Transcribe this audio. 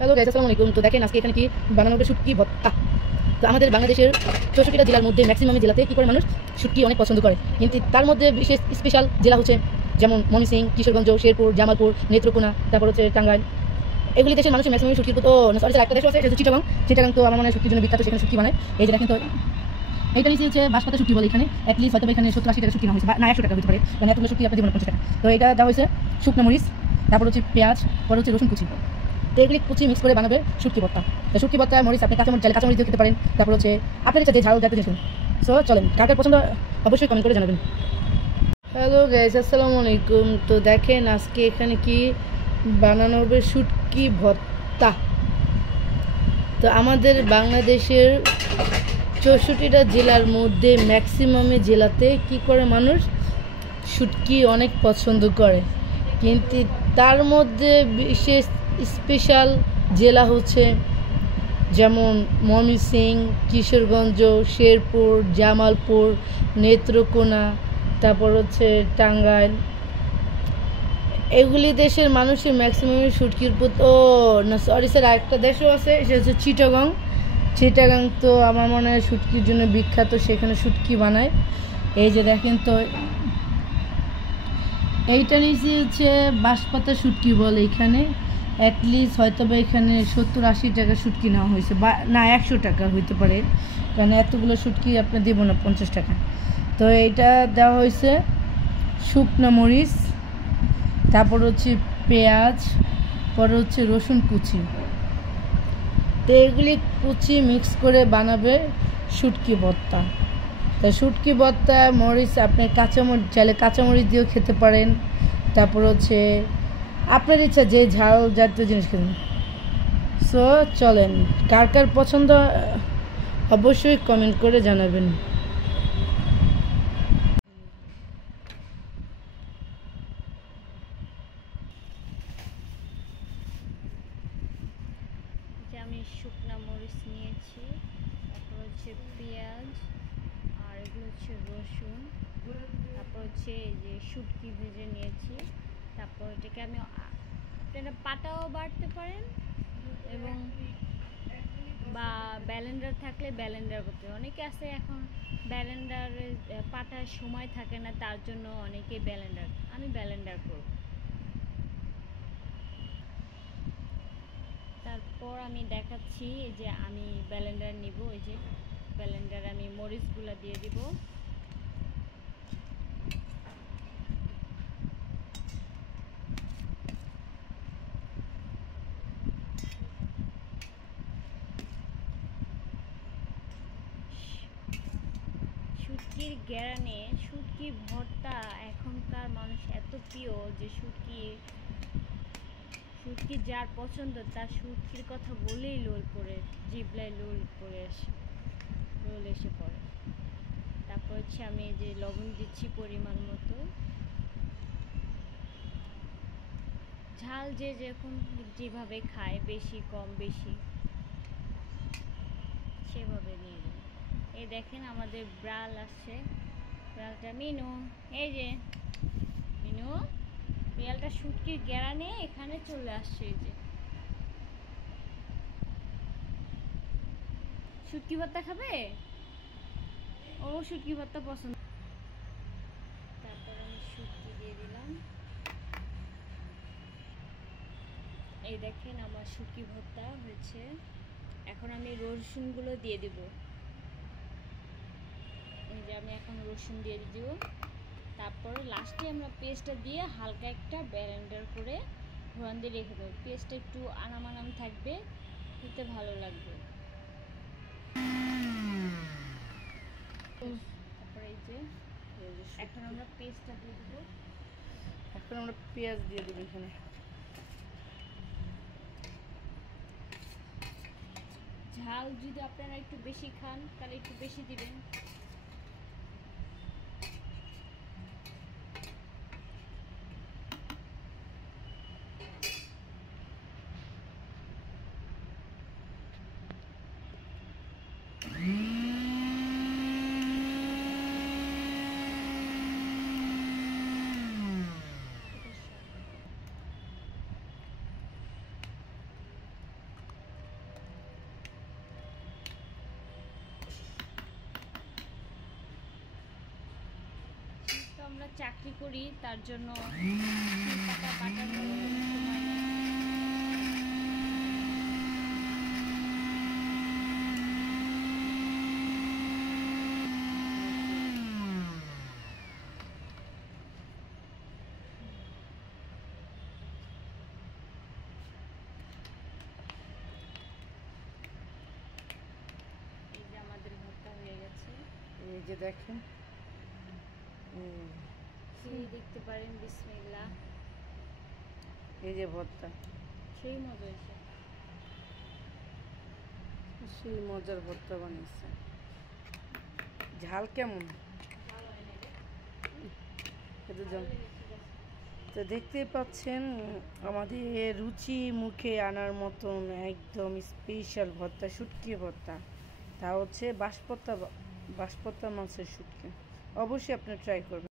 Hello guys, আসসালামু আলাইকুম। তো দেখেন আজকে এখানে কি বানানো হবে শুটকি ভর্তা। তো আমাদের বাংলাদেশের 64টা জেলার মধ্যে ম্যাক্সিমাম জেলাতে কি করে মানুষ শুটকি অনেক পছন্দ করে, কিন্তু তার মধ্যে বিশেষ স্পেশাল জেলা হচ্ছে যেমন ময়মনসিংহ, কিশোরগঞ্জ, শেরপুর, জামালপুর, নেত্রকোনা, তারপর হচ্ছে টাঙ্গাইল। এগুলি দেশের মানুষের ম্যাক্সিমাম শুটকির ও সরি স্যার, একটা দেশ আছে সেটা হচ্ছে চিটাগাং। চিটাগাং তো আমার মনে হয় শুটকির জন্য বিখ্যাত, সেখানে শুটকি বানায়। এই যে দেখেন, তো এইটা নিচে হচ্ছে বাঁশপাতা শুটকি বলে। এখানে অ্যাটলিস্ট হয়তো এখানে 70-80 টাকা শুটকি না হয়েছে, না 100 টাকা হতে পারে, কারণ এতগুলো শুটকি আপনি দেবেন 50 টাকা। তো এটা দেওয়া হয়েছে শুকনো মরিচ, তারপর হচ্ছে পেঁয়াজ, পরে হচ্ছে রসুন কুচি। তো এগুলি কুচি মিক্স করে বানাবে শুটকি ভর্তা। তো শুটকি ভর্তা মরিচ আপনি কাঁচামরিচ দিয়ে খেতে পারেন, তারপর হচ্ছে আপনার ইচ্ছা যে ঝাল যাতে দেখুন। সো চলেন, কার কার পছন্দ অবশ্যই কমেন্ট করে জানাবেন। হ্যালো গাইস, আসসালামু আলাইকুম। তো দেখেন আজকে এখানে কি বানানো হবে শুটকি ভর্তা। তো আমাদের বাংলাদেশের 64টা জেলার মধ্যে ম্যাক্সিমামে জেলাতে কি করে মানুষ শুটকি অনেক পছন্দ করে, কিন্তু তার মধ্যে বিশেষ স্পেশাল জেলা হচ্ছে যেমন ময়মনসিংহ, কিশোরগঞ্জ, শেরপুর, জামালপুর, নেত্রকোনা, তারপর হচ্ছে টাঙ্গাইল। এগুলি দেশের মানুষের ম্যাক্সিমাম শুটকির ও না সরি স্যার, আরেকটা দেশও আছে, সেটা হচ্ছে চিটাগাং। চিটাগাং তো আমার মনে হয় শুটকির জন্য বিখ্যাত, সেখানে শুটকি বানায়। এই যে দেখেন, তো এইটা নিচে হচ্ছে বাঁশপাতা শুটকি বলে। এখানে অ্যাটলিস্ট হয়তো বা এখানে 70-80 টাকা শুটকি নেওয়া হয়েছে, বা না 100 টাকা হইতে পারে, কারণ এতগুলো শুটকি আপনি দেবো না 50 টাকা। তো এইটা দেওয়া হয়েছে শুকনো মরিচ, তারপর হচ্ছে পেঁয়াজ, পরে হচ্ছে রসুন কুচি। তো এগুলি কুচি মিক্স করে বানাবে শুটকি ভর্তা। তা শুটকি ভর্তা মরিচ আপনি কাঁচামরিচ চাইলে কাঁচামরিচ দিয়েও খেতে পারেন, তারপর হচ্ছে আপনার ইচ্ছা যে ঝাল জাতীয় জিনিস খেতেন। সো চলেন, কার কার পছন্দ অবশ্যই কমেন্ট করে জানাবেন। যে আমি শুকনা মরিচ নিয়েছি, তারপর হচ্ছে পেঁয়াজ, আর এগুলো হচ্ছে রসুন, তারপর হচ্ছে এই যে শুটকি ভেজে নিয়েছি। তারপর এটাকে আমি আপনারা পাটাও বাটতে পারেন, এবং বা ব্যালেন্ডার থাকলে ব্যালেন্ডার করতে। অনেকে আছে এখন ব্যালেন্ডারে পাটার সময় থাকে না, তার জন্য অনেকে ব্যালেন্ডার, আমি ব্যালেন্ডার করব। তারপর আমি দেখাচ্ছি যে আমি ব্লেন্ডার নিব। এই যে ব্লেন্ডারে আমি মরিচগুলো দিয়ে দিব। শুটকির ঘ্রাণে শুটকি ভর্তা এখনকার মানুষ এত প্রিয় যে শুটকি যার পছন্দ তার শুটকির কথা বলেই লোল পড়ে, জিভলায় লোল এসে পড়ে। তারপর হচ্ছে আমি যে লবণ দিচ্ছি পরিমাণ মতো। ঝাল যে যেরকম যেভাবে খায়, বেশি কম বেশি সেভাবে নিয়ে নেব। এই দেখেন আমাদের ব্রাল আসছে, ব্রালটা মিনু, এই যে মিনু, বিড়ালটা শুটকির ঘ্রাণে এখানে চলে আসছে। এই যে শুটকি ভর্তা খাবে, ও শুটকি ভর্তা পছন্দ। তারপর আমি শুটকি দিয়ে দিলাম। এই দেখেন আমার শুটকি ভর্তা হয়েছে। এখন আমি রসুনগুলো দিয়ে দিব। এই যে আমি এখন রসুন দিয়ে দিব। তারপর লাস্টে আমরা পেস্টটা দিয়ে হালকা একটা ব্লেন্ডার করে ঘোরান দিয়ে রেখে দেবো। পেস্টটা একটু আনাম থাকবে, খেতে ভালো লাগবে। তারপরে এই যে এখন আমরা পেস্টটা দিয়ে দেবো। এখন আমরা পেঁয়াজ দিয়ে দেবো এখানে। ঝাল যদি আপনারা একটু বেশি খান তাহলে একটু বেশি দিবেন। চাকরি করি, তার জন্য শিলপাটা বাটার মতো কোনো সময় নেই। এই যে আমাদের ভর্তা হয়ে গেছে, এই যে দেখেন, খেয়ে দেখতে পারেন। বিসমিল্লাহ। এই যে ভর্তা, সেই মজা হয়েছে। সেই মজার ভর্তা বানিয়েছে। ঝাল কেমন? খেতে যাও। তো দেখতেই পাচ্ছেন আমাদের রুচি মুখে আনার মতন একদম স্পেশাল ভর্তা, শুটকি ভর্তা। তা হচ্ছে বাঁশপাতা মাছের শুটকি। অবশ্যই আপনি ট্রাই করবেন।